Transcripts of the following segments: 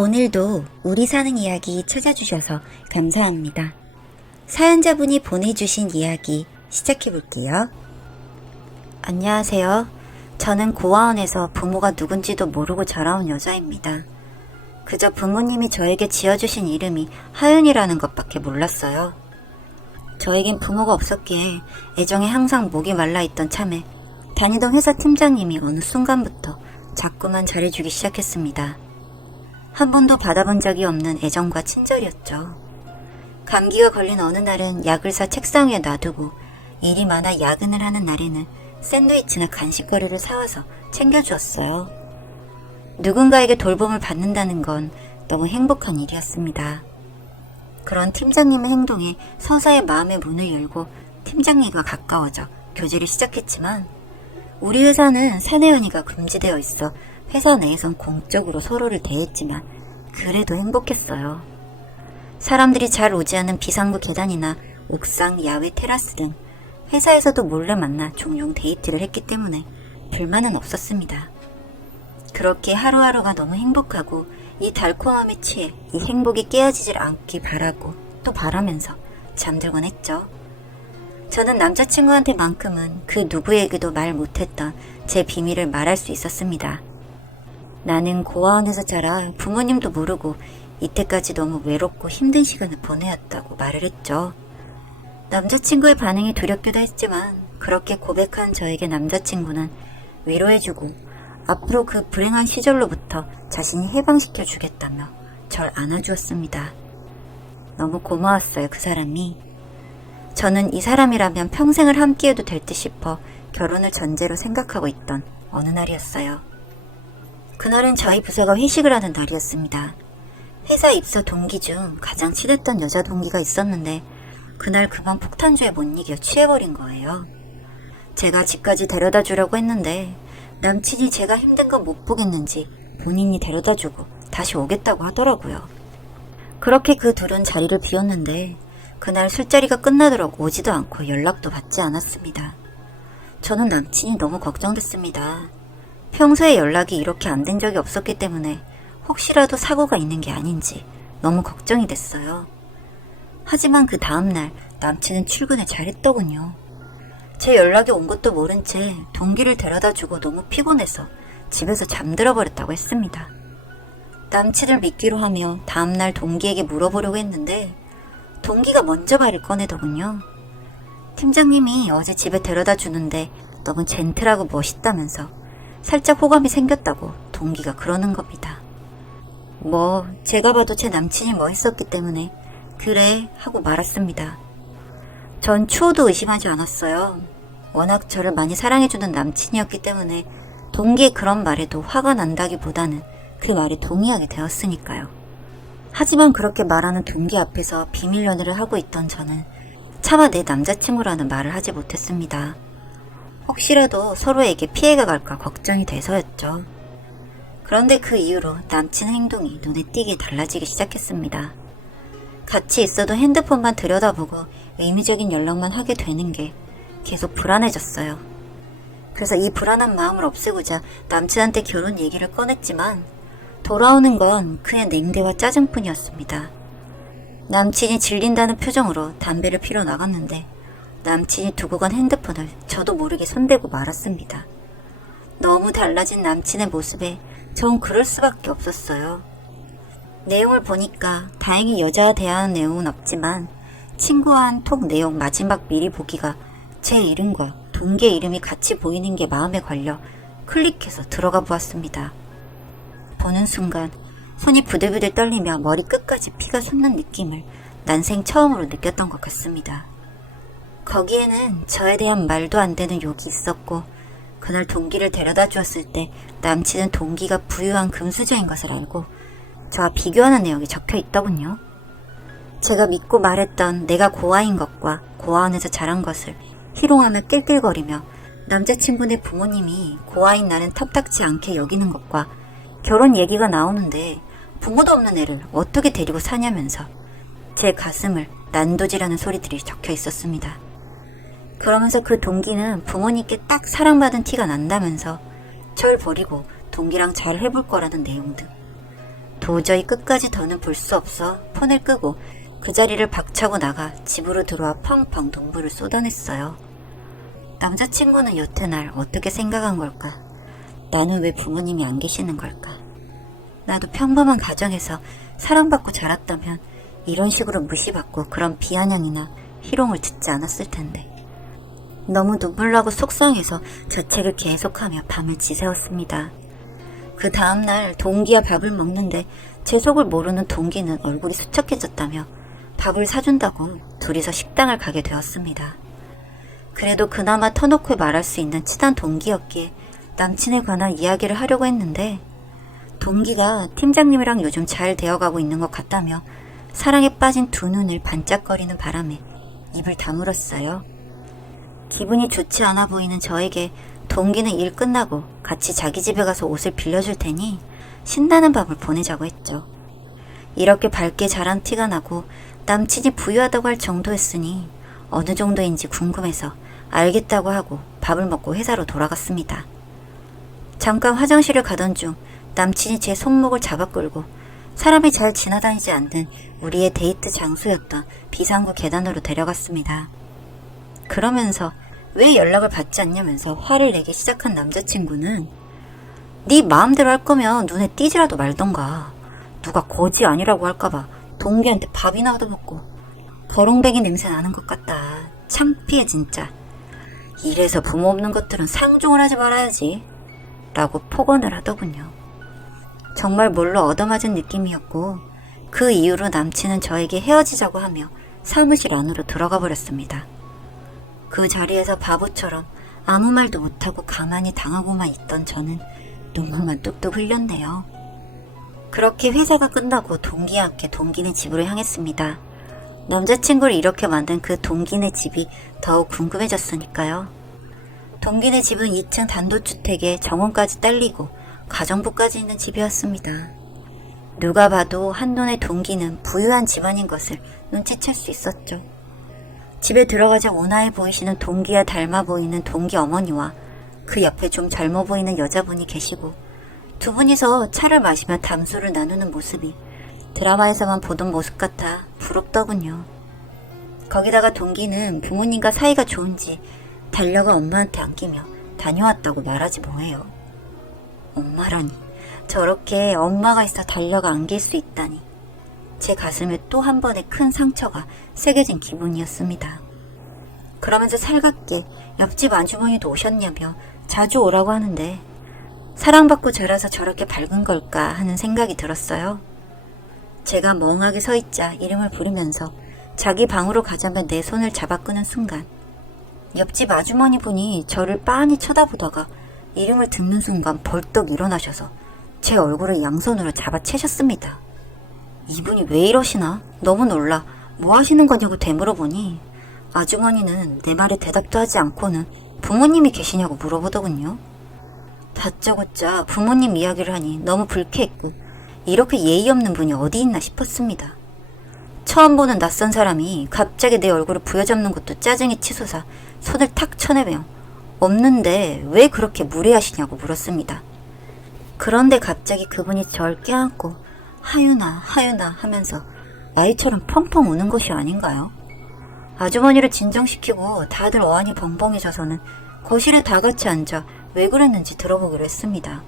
오늘도 우리 사는 이야기 찾아주셔서 감사합니다. 사연자분이 보내주신 이야기 시작해볼게요. 안녕하세요. 저는 고아원에서 부모가 누군지도 모르고 자라온 여자입니다. 그저 부모님이 저에게 지어주신 이름이 하윤이라는 것밖에 몰랐어요. 저에겐 부모가 없었기에 애정에 항상 목이 말라있던 참에 다니던 회사 팀장님이 어느 순간부터 자꾸만 잘해주기 시작했습니다. 한 번도 받아본 적이 없는 애정과 친절이었죠. 감기가 걸린 어느 날은 약을 사 책상 위에 놔두고 일이 많아 야근을 하는 날에는 샌드위치나 간식거리를 사와서 챙겨주었어요. 누군가에게 돌봄을 받는다는 건 너무 행복한 일이었습니다. 그런 팀장님의 행동에 서서히 마음의 문을 열고 팀장님과 가까워져 교제를 시작했지만 우리 회사는 사내연애가 금지되어 있어 회사 내에선 공적으로 서로를 대했지만 그래도 행복했어요. 사람들이 잘 오지 않은 비상구 계단이나 옥상, 야외 테라스 등 회사에서도 몰래 만나 종종 데이트를 했기 때문에 불만은 없었습니다. 그렇게 하루하루가 너무 행복하고 이 달콤함에 취해 이 행복이 깨어지질 않기 바라고 또 바라면서 잠들곤 했죠. 저는 남자친구한테만큼은 그 누구에게도 말 못했던 제 비밀을 말할 수 있었습니다. 나는 고아원에서 자라 부모님도 모르고 이때까지 너무 외롭고 힘든 시간을 보내었다고 말을 했죠. 남자친구의 반응이 두렵기도 했지만 그렇게 고백한 저에게 남자친구는 위로해주고 앞으로 그 불행한 시절로부터 자신이 해방시켜 주겠다며 절 안아주었습니다. 너무 고마웠어요, 그 사람이. 저는 이 사람이라면 평생을 함께해도 될 듯 싶어 결혼을 전제로 생각하고 있던 어느 날이었어요. 그날은 저희 부서가 회식을 하는 날이었습니다. 회사 입사 동기 중 가장 친했던 여자 동기가 있었는데 그날 그만 폭탄주에 못 이겨 취해버린 거예요. 제가 집까지 데려다 주려고 했는데 남친이 제가 힘든 거 못 보겠는지 본인이 데려다 주고 다시 오겠다고 하더라고요. 그렇게 그 둘은 자리를 비웠는데 그날 술자리가 끝나도록 오지도 않고 연락도 받지 않았습니다. 저는 남친이 너무 걱정됐습니다. 평소에 연락이 이렇게 안 된 적이 없었기 때문에 혹시라도 사고가 있는 게 아닌지 너무 걱정이 됐어요. 하지만 그 다음날 남친은 출근을 잘했더군요. 제 연락이 온 것도 모른 채 동기를 데려다 주고 너무 피곤해서 집에서 잠들어 버렸다고 했습니다. 남친을 믿기로 하며 다음날 동기에게 물어보려고 했는데 동기가 먼저 말을 꺼내더군요. 팀장님이 어제 집에 데려다 주는데 너무 젠틀하고 멋있다면서 살짝 호감이 생겼다고 동기가 그러는 겁니다. 제가 봐도 제 남친이 멋있었기 때문에 그래 하고 말았습니다. 전 추호도 의심하지 않았어요. 워낙 저를 많이 사랑해주는 남친이었기 때문에 동기의 그런 말에도 화가 난다기보다는 그 말에 동의하게 되었으니까요. 하지만 그렇게 말하는 동기 앞에서 비밀 연애를 하고 있던 저는 차마 내 남자친구라는 말을 하지 못했습니다. 혹시라도 서로에게 피해가 갈까 걱정이 돼서였죠. 그런데 그 이후로 남친의 행동이 눈에 띄게 달라지기 시작했습니다. 같이 있어도 핸드폰만 들여다보고 의미적인 연락만 하게 되는 게 계속 불안해졌어요. 그래서 이 불안한 마음을 없애고자 남친한테 결혼 얘기를 꺼냈지만 돌아오는 건 그의 냉대와 짜증뿐이었습니다. 남친이 질린다는 표정으로 담배를 피러 나갔는데 남친이 두고 간 핸드폰을 저도 모르게 손대고 말았습니다. 너무 달라진 남친의 모습에 전 그럴 수밖에 없었어요. 내용을 보니까 다행히 여자와 대화한 내용은 없지만 친구와 한 톡 내용 마지막 미리 보기가 제 이름과 동기의 이름이 같이 보이는 게 마음에 걸려 클릭해서 들어가 보았습니다. 보는 순간 손이 부들부들 떨리며 머리 끝까지 피가 솟는 느낌을 난생 처음으로 느꼈던 것 같습니다. 거기에는 저에 대한 말도 안 되는 욕이 있었고 그날 동기를 데려다 주었을 때 남친은 동기가 부유한 금수저인 것을 알고 저와 비교하는 내용이 적혀 있더군요. 제가 믿고 말했던 내가 고아인 것과 고아원에서 자란 것을 희롱하며 낄낄거리며 남자친구네 부모님이 고아인 나는 탐탁지 않게 여기는 것과 결혼 얘기가 나오는데 부모도 없는 애를 어떻게 데리고 사냐면서 제 가슴을 난도질하는 소리들이 적혀 있었습니다. 그러면서 그 동기는 부모님께 딱 사랑받은 티가 난다면서 절 버리고 동기랑 잘 해볼 거라는 내용 등 도저히 끝까지 더는 볼 수 없어 폰을 끄고 그 자리를 박차고 나가 집으로 들어와 펑펑 눈물을 쏟아냈어요. 남자친구는 여태 날 어떻게 생각한 걸까? 나는 왜 부모님이 안 계시는 걸까? 나도 평범한 가정에서 사랑받고 자랐다면 이런 식으로 무시받고 그런 비아냥이나 희롱을 듣지 않았을 텐데. 너무 눈물 나고 속상해서 자책을 계속하며 밤을 지새웠습니다. 그 다음날 동기와 밥을 먹는데 제 속을 모르는 동기는 얼굴이 수척해졌다며 밥을 사준다고 둘이서 식당을 가게 되었습니다. 그래도 그나마 터놓고 말할 수 있는 친한 동기였기에 남친에 관한 이야기를 하려고 했는데 동기가 팀장님이랑 요즘 잘 되어가고 있는 것 같다며 사랑에 빠진 두 눈을 반짝거리는 바람에 입을 다물었어요. 기분이 좋지 않아 보이는 저에게 동기는 일 끝나고 같이 자기 집에 가서 옷을 빌려줄 테니 신나는 밤을 보내자고 했죠. 이렇게 밝게 자란 티가 나고 남친이 부유하다고 할 정도였으니 어느 정도인지 궁금해서 알겠다고 하고 밥을 먹고 회사로 돌아갔습니다. 잠깐 화장실을 가던 중 남친이 제 손목을 잡아 끌고 사람이 잘 지나다니지 않는 우리의 데이트 장소였던 비상구 계단으로 데려갔습니다. 그러면서 왜 연락을 받지 않냐면서 화를 내기 시작한 남자친구는 네 마음대로 할 거면 눈에 띄지라도 말던가. 누가 거지 아니라고 할까봐 동기한테 밥이나 얻어먹고 거렁뱅이 냄새 나는 것 같다. 창피해 진짜. 이래서 부모 없는 것들은 상종을 하지 말아야지 라고 폭언을 하더군요. 정말 뭘로 얻어맞은 느낌이었고 그 이후로 남친은 저에게 헤어지자고 하며 사무실 안으로 들어가 버렸습니다. 그 자리에서 바보처럼 아무 말도 못하고 가만히 당하고만 있던 저는 눈물만 뚝뚝 흘렸네요. 그렇게 회사가 끝나고 동기와 함께 동기네 집으로 향했습니다. 남자친구를 이렇게 만든 그 동기네 집이 더욱 궁금해졌으니까요. 동기네 집은 2층 단독주택에 정원까지 딸리고 가정부까지 있는 집이었습니다. 누가 봐도 한눈에 동기는 부유한 집안인 것을 눈치챌 수 있었죠. 집에 들어가자 온화해 보이시는 동기와 닮아 보이는 동기 어머니와 그 옆에 좀 젊어 보이는 여자분이 계시고 두 분이서 차를 마시며 담소를 나누는 모습이 드라마에서만 보던 모습 같아 부럽더군요. 거기다가 동기는 부모님과 사이가 좋은지 달려가 엄마한테 안기며 다녀왔다고 말하지 뭐해요. 엄마라니, 저렇게 엄마가 있어 달려가 안길 수 있다니. 제 가슴에 또 한 번의 큰 상처가 새겨진 기분이었습니다. 그러면서 살갑게 옆집 아주머니도 오셨냐며 자주 오라고 하는데 사랑받고 자라서 저렇게 밝은 걸까 하는 생각이 들었어요. 제가 멍하게 서 있자 이름을 부르면서 자기 방으로 가자며 내 손을 잡아 끄는 순간 옆집 아주머니 분이 저를 빤히 쳐다보다가 이름을 듣는 순간 벌떡 일어나셔서 제 얼굴을 양손으로 잡아채셨습니다. 이분이 왜 이러시나? 너무 놀라 뭐 하시는 거냐고 되물어보니 아주머니는 내 말에 대답도 하지 않고는 부모님이 계시냐고 물어보더군요. 다짜고짜 부모님 이야기를 하니 너무 불쾌했고 이렇게 예의 없는 분이 어디 있나 싶었습니다. 처음 보는 낯선 사람이 갑자기 내 얼굴을 부여잡는 것도 짜증이 치솟아 손을 탁 쳐내며 없는데 왜 그렇게 무례하시냐고 물었습니다. 그런데 갑자기 그분이 절 껴안고 하윤아 하윤아 하면서 아이처럼 펑펑 우는 것이 아닌가요? 아주머니를 진정시키고 다들 어안이 벙벙해져서는 거실에 다 같이 앉아 왜 그랬는지 들어보기로 했습니다.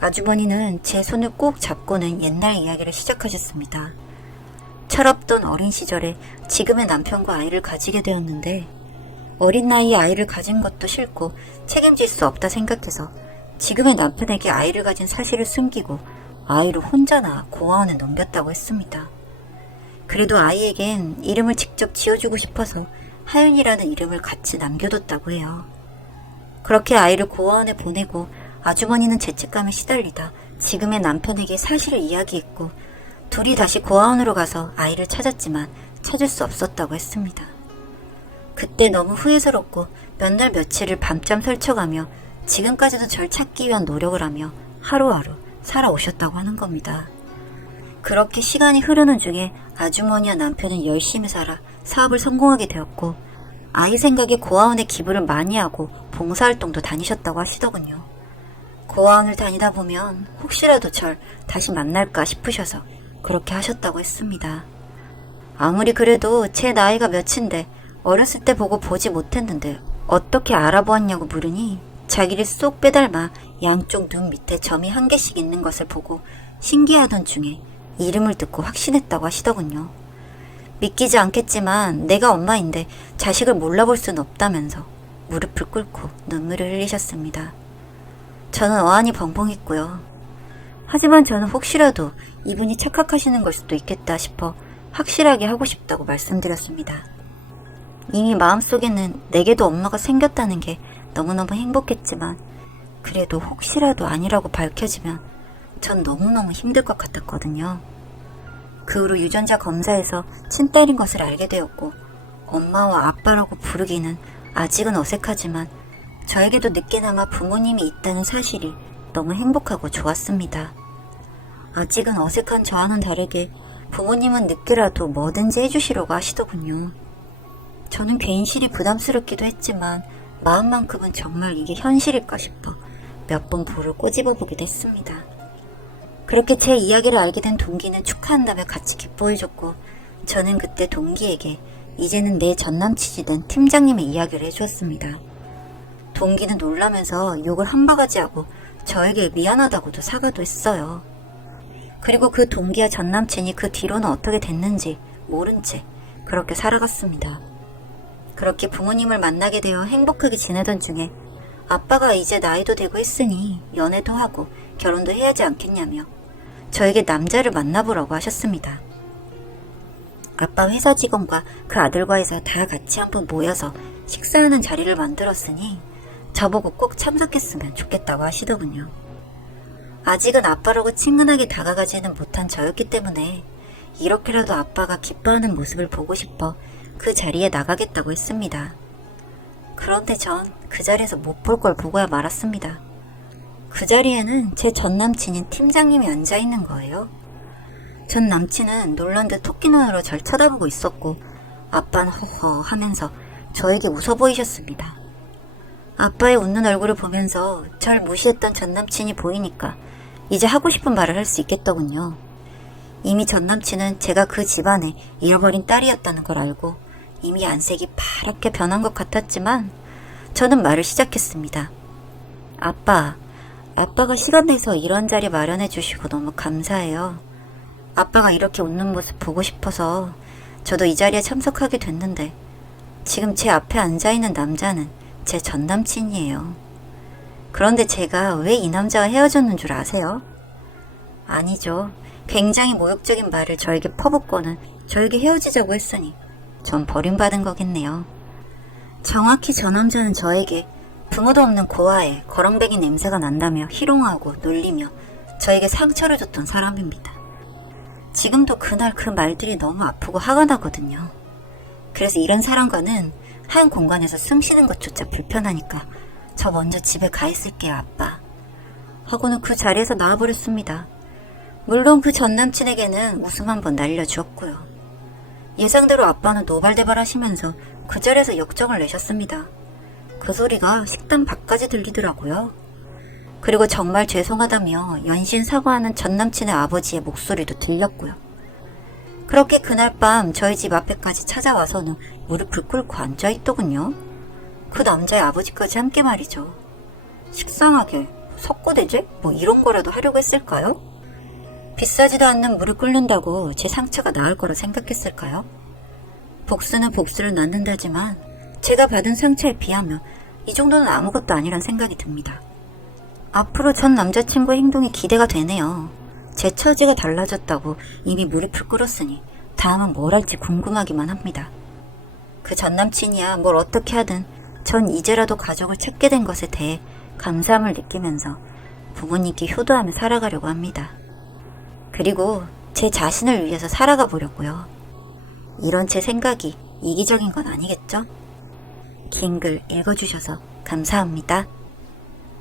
아주머니는 제 손을 꼭 잡고는 옛날 이야기를 시작하셨습니다. 철없던 어린 시절에 지금의 남편과 아이를 가지게 되었는데 어린 나이에 아이를 가진 것도 싫고 책임질 수 없다 생각해서 지금의 남편에게 아이를 가진 사실을 숨기고 아이를 혼자나 고아원에 넘겼다고 했습니다. 그래도 아이에겐 이름을 직접 지어주고 싶어서 하윤이라는 이름을 같이 남겨뒀다고 해요. 그렇게 아이를 고아원에 보내고 아주머니는 죄책감에 시달리다 지금의 남편에게 사실을 이야기했고 둘이 다시 고아원으로 가서 아이를 찾았지만 찾을 수 없었다고 했습니다. 그때 너무 후회스럽고 몇 날 며칠을 밤잠 설쳐가며 지금까지도 절 찾기 위한 노력을 하며 하루하루 살아오셨다고 하는 겁니다. 그렇게 시간이 흐르는 중에 아주머니와 남편은 열심히 살아 사업을 성공하게 되었고 아이 생각에 고아원에 기부를 많이 하고 봉사활동도 다니셨다고 하시더군요. 고아원을 다니다 보면 혹시라도 절 다시 만날까 싶으셔서 그렇게 하셨다고 했습니다. 아무리 그래도 제 나이가 몇인데 어렸을 때 보고 보지 못했는데 어떻게 알아보았냐고 물으니 자기를 쏙 빼닮아 양쪽 눈 밑에 점이 한 개씩 있는 것을 보고 신기하던 중에 이름을 듣고 확신했다고 하시더군요. 믿기지 않겠지만 내가 엄마인데 자식을 몰라볼 수는 없다면서 무릎을 꿇고 눈물을 흘리셨습니다. 저는 어안이 벙벙했고요. 하지만 저는 혹시라도 이분이 착각하시는 걸 수도 있겠다 싶어 확실하게 하고 싶다고 말씀드렸습니다. 이미 마음속에는 내게도 엄마가 생겼다는 게 너무너무 행복했지만 그래도 혹시라도 아니라고 밝혀지면 전 너무너무 힘들 것 같았거든요. 그 후로 유전자 검사에서 친딸인 것을 알게 되었고 엄마와 아빠라고 부르기는 아직은 어색하지만 저에게도 늦게나마 부모님이 있다는 사실이 너무 행복하고 좋았습니다. 아직은 어색한 저와는 다르게 부모님은 늦게라도 뭐든지 해주시려고 하시더군요. 저는 괜시리 부담스럽기도 했지만 마음만큼은 정말 이게 현실일까 싶어 몇 번 볼을 꼬집어 보기도 했습니다. 그렇게 제 이야기를 알게 된 동기는 축하한다며 같이 기뻐해줬고 저는 그때 동기에게 이제는 내 전남친이 된 팀장님의 이야기를 해주었습니다. 동기는 놀라면서 욕을 한 바가지 하고 저에게 미안하다고도 사과도 했어요. 그리고 그 동기와 전남친이 그 뒤로는 어떻게 됐는지 모른 채 그렇게 살아갔습니다. 그렇게 부모님을 만나게 되어 행복하게 지내던 중에 아빠가 이제 나이도 되고 했으니 연애도 하고 결혼도 해야지 않겠냐며 저에게 남자를 만나보라고 하셨습니다. 아빠 회사 직원과 그 아들과 해서 다 같이 한번 모여서 식사하는 자리를 만들었으니 저보고 꼭 참석했으면 좋겠다고 하시더군요. 아직은 아빠라고 친근하게 다가가지는 못한 저였기 때문에 이렇게라도 아빠가 기뻐하는 모습을 보고 싶어 그 자리에 나가겠다고 했습니다. 그런데 전 그 자리에서 못 볼 걸 보고야 말았습니다. 그 자리에는 제 전남친인 팀장님이 앉아있는 거예요. 전 남친은 놀란 듯 토끼 눈으로 절 쳐다보고 있었고 아빠는 허허 하면서 저에게 웃어 보이셨습니다. 아빠의 웃는 얼굴을 보면서 절 무시했던 전남친이 보이니까 이제 하고 싶은 말을 할 수 있겠더군요. 이미 전남친은 제가 그 집안에 잃어버린 딸이었다는 걸 알고 이미 안색이 파랗게 변한 것 같았지만 저는 말을 시작했습니다. 아빠가 시간 내서 이런 자리 마련해 주시고 너무 감사해요. 아빠가 이렇게 웃는 모습 보고 싶어서 저도 이 자리에 참석하게 됐는데 지금 제 앞에 앉아있는 남자는 제 전남친이에요. 그런데 제가 왜 이 남자와 헤어졌는 줄 아세요? 아니죠. 굉장히 모욕적인 말을 저에게 퍼붓고는 저에게 헤어지자고 했으니 전 버림받은 거겠네요. 정확히 저 남자는 저에게 부모도 없는 고아에 거렁뱅이 냄새가 난다며 희롱하고 놀리며 저에게 상처를 줬던 사람입니다. 지금도 그날 그 말들이 너무 아프고 화가 나거든요. 그래서 이런 사람과는 한 공간에서 숨 쉬는 것조차 불편하니까 저 먼저 집에 가 있을게요, 아빠. 하고는 그 자리에서 나와버렸습니다. 물론 그 전남친에게는 웃음 한번 날려주었고요. 예상대로 아빠는 노발대발 하시면서 그 자리에서 역정을 내셨습니다. 그 소리가 식당 밖까지 들리더라고요. 그리고 정말 죄송하다며 연신 사과하는 전남친의 아버지의 목소리도 들렸고요. 그렇게 그날 밤 저희 집 앞에까지 찾아와서는 무릎을 꿇고 앉아있더군요. 그 남자의 아버지까지 함께 말이죠. 식상하게 석고대죄? 뭐 이런 거라도 하려고 했을까요? 비싸지도 않는 무릎 꿇는다고 제 상처가 나을 거라 생각했을까요? 복수는 복수를 낳는다지만 제가 받은 상처에 비하면 이 정도는 아무것도 아니란 생각이 듭니다. 앞으로 전 남자친구의 행동이 기대가 되네요. 제 처지가 달라졌다고 이미 무릎을 꿇었으니 다음은 뭘 할지 궁금하기만 합니다. 그 전 남친이야 뭘 어떻게 하든 전 이제라도 가족을 찾게 된 것에 대해 감사함을 느끼면서 부모님께 효도하며 살아가려고 합니다. 그리고 제 자신을 위해서 살아가 보려고요. 이런 제 생각이 이기적인 건 아니겠죠? 긴 글 읽어주셔서 감사합니다.